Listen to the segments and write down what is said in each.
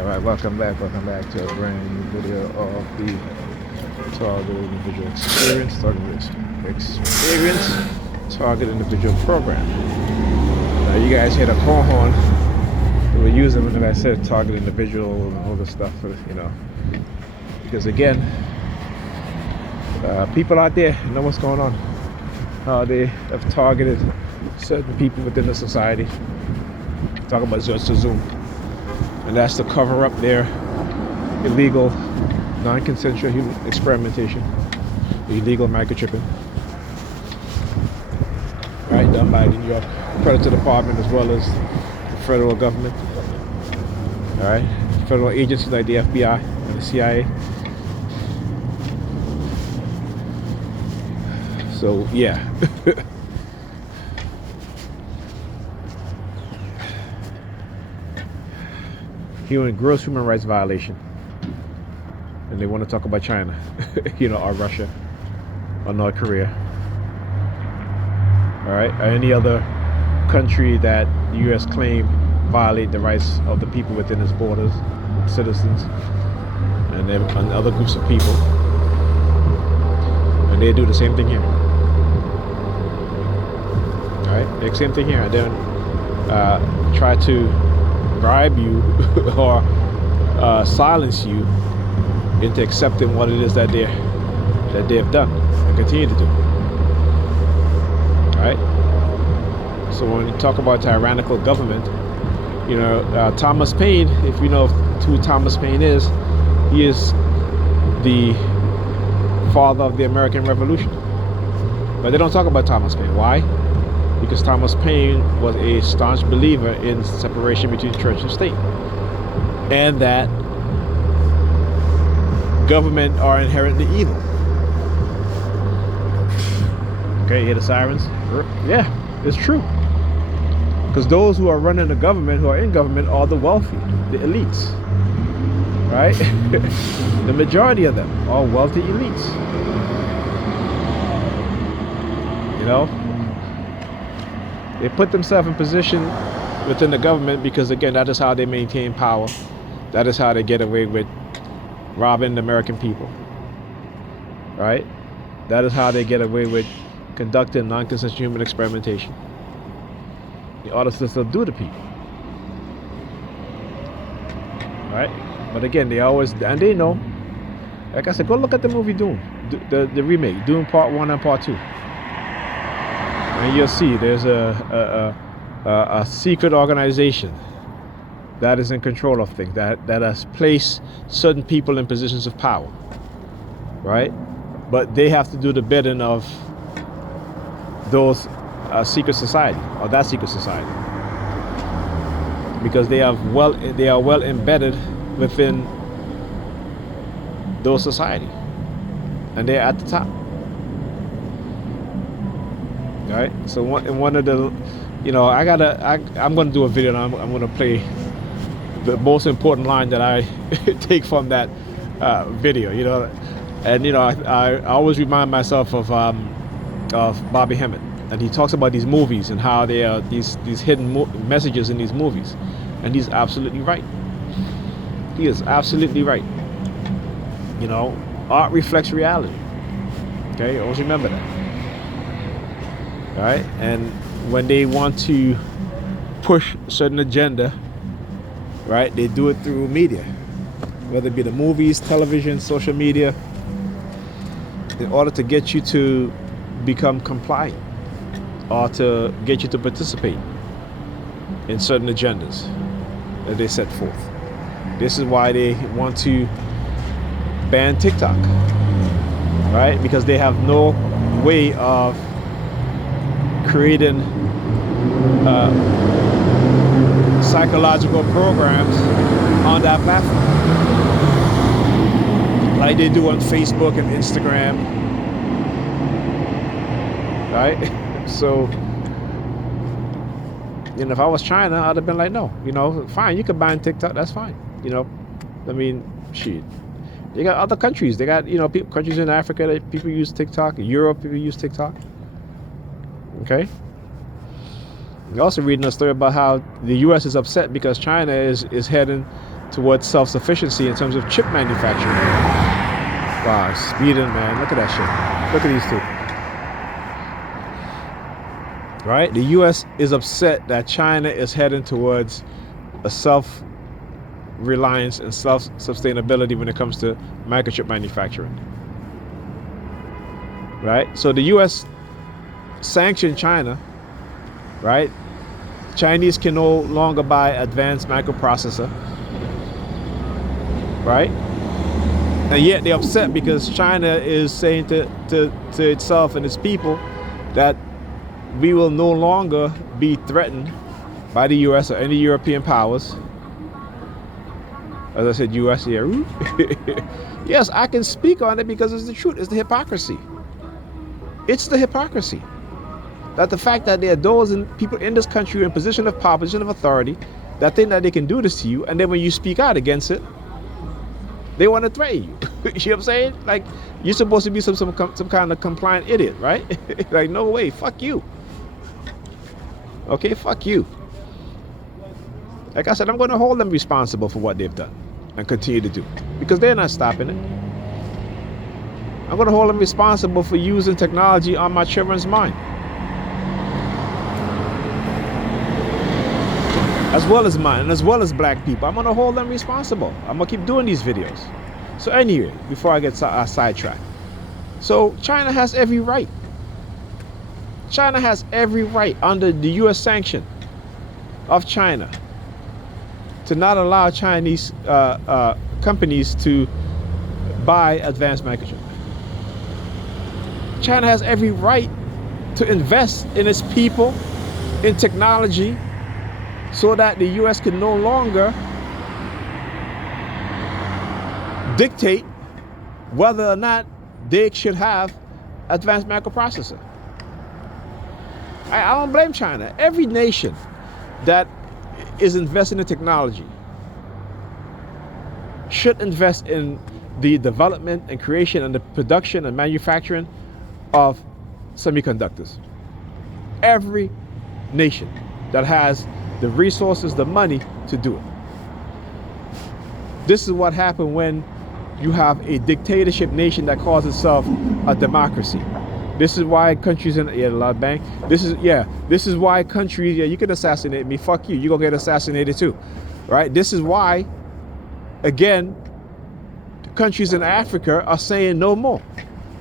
Alright, welcome back to a brand new video of the Target Individual Target Individual Program. Now you guys hear the call horn that we're using when I said Target Individual and all this stuff, because again, people out there know what's going on. How they have targeted certain people within the society. Talking about just Zoom. And that's to cover up their illegal, non-consensual human experimentation, illegal microchipping, right, done by the New York Predator Department as well as the federal government, all right, federal agencies like the FBI and the CIA. So yeah. Gross human rights violation, and they want to talk about China, or Russia, or North Korea, all right, or any other country that the U.S. claim violate the rights of the people within its borders, citizens, and other groups of people, and they do the same thing here, all right, the same thing here, and then try to bribe you or silence you into accepting what it is that they have done and continue to do. All right. So when you talk about tyrannical government, Thomas Paine. If you know who Thomas Paine is, he is the father of the American Revolution. But they don't talk about Thomas Paine. Why? Because Thomas Paine was a staunch believer in separation between church and state, and that government are inherently evil. Okay, you hear the sirens? Yeah, it's true. Because those who are running the government, who are in government, are the wealthy, the elites, right? The majority of them are wealthy elites. They put themselves in position within the government because, again, that is how they maintain power. That is how they get away with robbing the American people, right? That is how they get away with conducting non-consensual human experimentation in order to subdue the people, right? But again, they always, and they know, like I said, go look at the movie Dune, the remake, Dune Part 1 and Part 2. And you'll see there's a secret organization that is in control of things, that has placed certain people in positions of power, right? But they have to do the bidding of those secret society, or that secret society, because they are well embedded within those society, and they're at the top. Right. So one of the, I'm going to do a video, and I'm going to play the most important line that I take from that video. And I always remind myself of Bobby Hemmett, and he talks about these movies and how they are these hidden messages in these movies, and he's absolutely right. He is absolutely right. Art reflects reality. Okay, always remember that. Right, and when they want to push a certain agenda, right, they do it through media, whether it be the movies, television, social media, in order to get you to become compliant or to get you to participate in certain agendas that they set forth. This is why they want to ban TikTok, right? Because they have no way of creating psychological programs on that platform, like they do on Facebook and Instagram, right? So, if I was China, I'd have been like, no, fine, you can ban TikTok, that's fine. Shit. They got other countries. They got, countries in Africa that people use TikTok. In Europe, people use TikTok. Okay. You're also reading a story about how the U.S. is upset because China is heading towards self-sufficiency in terms of chip manufacturing. Wow, speeding, man. Look at that shit. Look at these two. Right? The U.S. is upset that China is heading towards a self-reliance and self-sustainability when it comes to microchip manufacturing. Right? So the U.S. sanctioned China, right? Chinese can no longer buy advanced microprocessor, right? And yet they're upset because China is saying to itself and its people that we will no longer be threatened by the U.S. or any European powers. As I said, U.S. here. Yes, I can speak on it because it's the truth. It's the hypocrisy. It's the hypocrisy. That the fact that there are those people in this country in position of power, position of authority, that think that they can do this to you, and then when you speak out against it, they want to threaten you. You know what I'm saying? Like, you're supposed to be some kind of compliant idiot, right? Like, no way, fuck you. Okay, fuck you. Like I said, I'm going to hold them responsible for what they've done and continue to do, because they're not stopping it. I'm going to hold them responsible for using technology on my children's mind, as well as mine, and as well as black people. I'm going to hold them responsible. I'm going to keep doing these videos. So anyway, before I get sidetracked. So China has every right. China has every right under the U.S. sanction of China to not allow Chinese companies to buy advanced microchips. China has every right to invest in its people, in technology, so that the U.S. can no longer dictate whether or not they should have advanced microprocessor. I don't blame China. Every nation that is investing in technology should invest in the development and creation and the production and manufacturing of semiconductors. Every nation that has the resources, the money to do it. This is what happened when you have a dictatorship nation that calls itself a democracy. This is why countries in a lot of bank. This is why countries, you can assassinate me, fuck you, you're gonna get assassinated too. Right? This is why, again, countries in Africa are saying no more.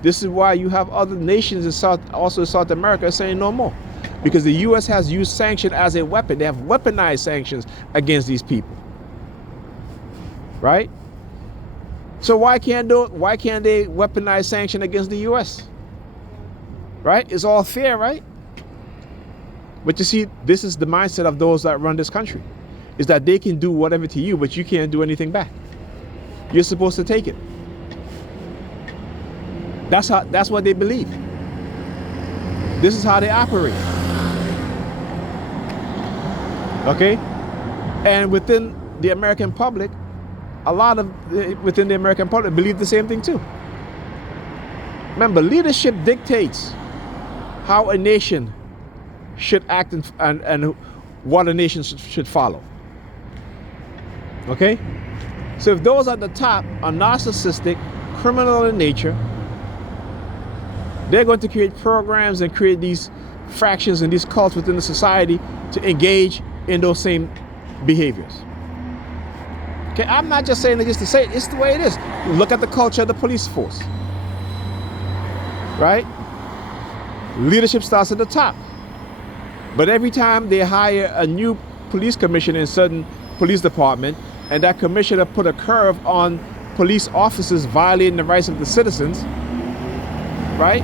This is why you have other nations in South America saying no more. Because the U.S. has used sanction as a weapon. They have weaponized sanctions against these people. Right? So why can't they weaponize sanction against the U.S.? Right? It's all fair, right? But you see, this is the mindset of those that run this country, is that they can do whatever to you, but you can't do anything back. You're supposed to take it. That's what they believe. This is how they operate. Okay? And within the American public, a lot of within the American public believe the same thing too. Remember, leadership dictates how a nation should act and what a nation should follow. Okay? So if those at the top are narcissistic, criminal in nature, they're going to create programs and create these fractions and these cults within the society to engage in those same behaviors. Okay, I'm not just saying it just to say it, it's the way it is. Look at the culture of the police force. Right? Leadership starts at the top. But every time they hire a new police commissioner in a certain police department, and that commissioner put a curve on police officers violating the rights of the citizens, right?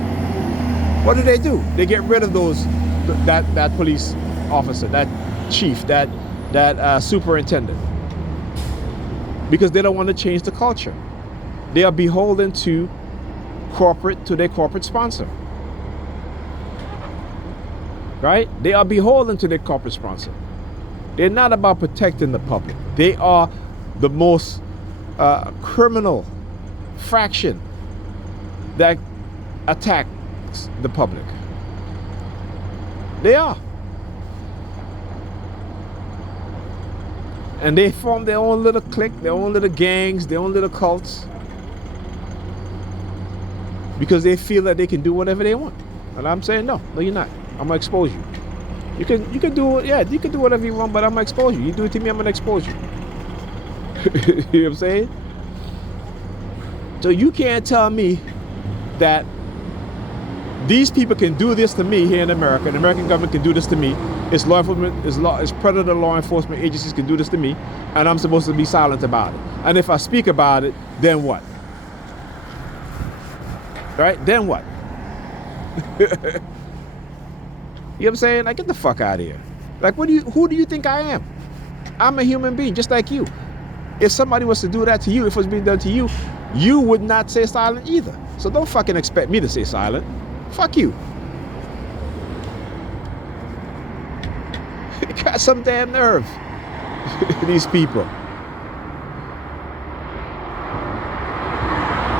What do? They get rid of that police officer, that chief, that superintendent, because they don't want to change the culture. They are beholden to their corporate sponsor. Right? They are beholden to their corporate sponsor. They're not about protecting the public. They are the most criminal fraction that attacks the public. They are. And they form their own little clique, their own little gangs, their own little cults, because they feel that they can do whatever they want. And I'm saying, no, you're not. I'm gonna expose you. You can do, yeah, you can do whatever you want, but I'm gonna expose you. You do it to me, I'm gonna expose you. You know what I'm saying? So you can't tell me that these people can do this to me here in America. The American government can do this to me. It's law enforcement, it's predator law enforcement agencies can do this to me, and I'm supposed to be silent about it. And if I speak about it, then what? Right? Then what? You know what I'm saying? Like, get the fuck out of here. Like, who do you think I am? I'm a human being, just like you. If somebody was to do that to you, if it was being done to you, you would not stay silent either. So don't fucking expect me to stay silent. Fuck you. Got some damn nerve. These people.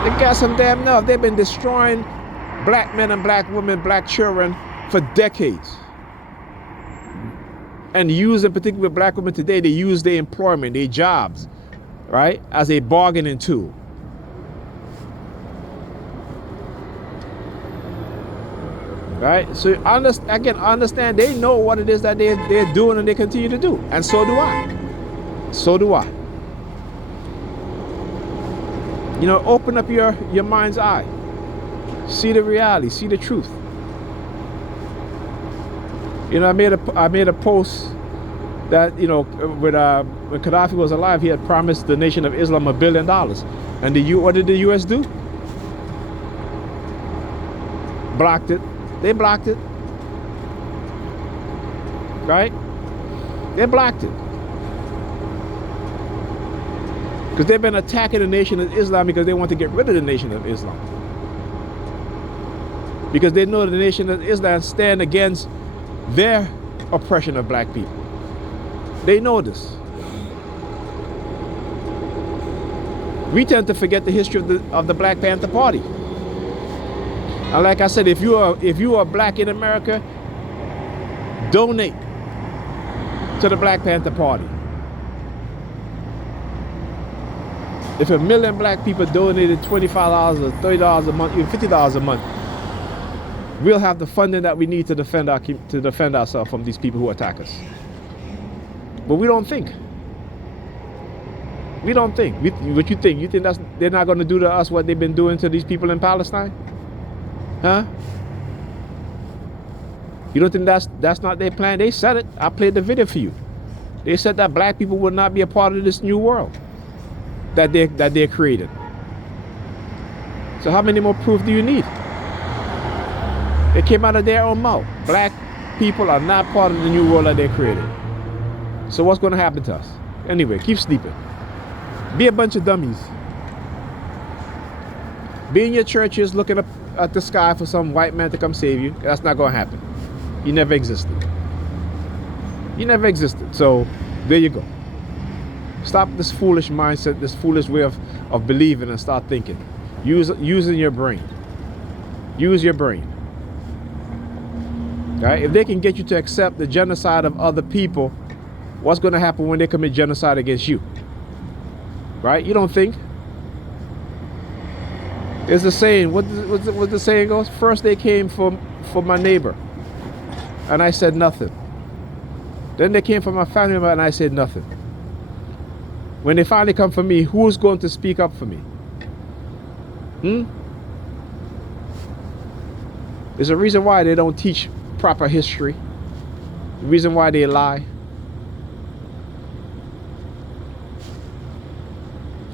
They got some damn nerve. They've been destroying black men and black women, black children for decades. And using, particularly black women today, they use their employment, their jobs, right, as a bargaining tool. Right? So understand they know what it is that they're doing and they continue to do. And so do I. So do I. You know, open up your mind's eye. See the reality, see the truth. You know, I made a post that, you know, when Gaddafi was alive, he had promised the Nation of Islam $1 billion. And what did the US do? Blocked it. They blocked it. Right? They blocked it. Because they've been attacking the Nation of Islam because they want to get rid of the Nation of Islam. Because they know the Nation of Islam stand against their oppression of black people. They know this. We tend to forget the history of the Black Panther Party. And like I said, if you are black in America, donate to the Black Panther Party. If 1 million black people donated $25 or $30 a month, even $50 a month, we'll have the funding that we need to defend ourselves from these people who attack us. But we don't think. We don't think. What you think? You think they're not going to do to us what they've been doing to these people in Palestine? Huh? You don't think that's not their plan? They said it. I played the video for you. They said that black people would not be a part of this new world that they're creating. So how many more proof do you need? It came out of their own mouth. Black people are not part of the new world that they're creating. So what's going to happen to us? Anyway, keep sleeping. Be a bunch of dummies. Be in your churches looking up at the sky for some white man to come save you. That's not going to happen. You never existed. You never existed. So there you go. Stop this foolish mindset, this foolish way of believing, and start thinking. Using your brain. Use your brain. Right? If they can get you to accept the genocide of other people, what's going to happen when they commit genocide against you? Right? You don't think. There's a saying. What the saying goes? First they came for my neighbor, and I said nothing. Then they came for my family member, and I said nothing. When they finally come for me, who's going to speak up for me? There's a reason why they don't teach proper history. The reason why they lie.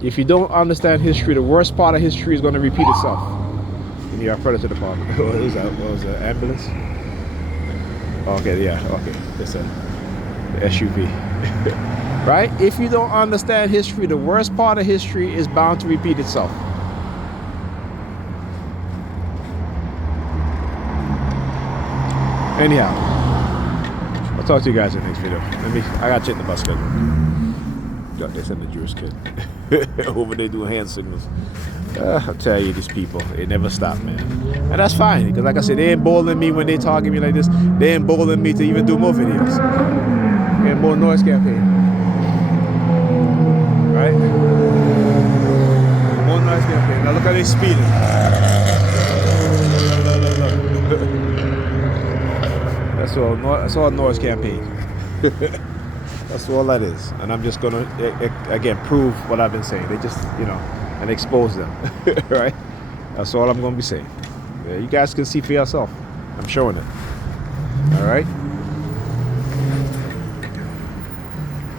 If you don't understand history, the worst part of history is going to repeat itself. In the Predator Department. What was that? What was that? Ambulance? Okay, yeah, okay. It's a SUV. Right? If you don't understand history, the worst part of history is bound to repeat itself. Anyhow, I'll talk to you guys in the next video. I gotta check the bus schedule. They send the Jewish kid over there doing hand signals. I'll tell you, these people, they never stop, man. And that's fine, because like I said, they embolden me when they target me like this. They embolden me to even do more videos and more noise campaign. More noise campaign. Now look how they speeding. That's all noise campaign. That's all that is. And I'm just gonna again prove what I've been saying. They just and expose them. Right? That's all I'm gonna be saying. Yeah, you guys can see for yourself. I'm showing it. All right.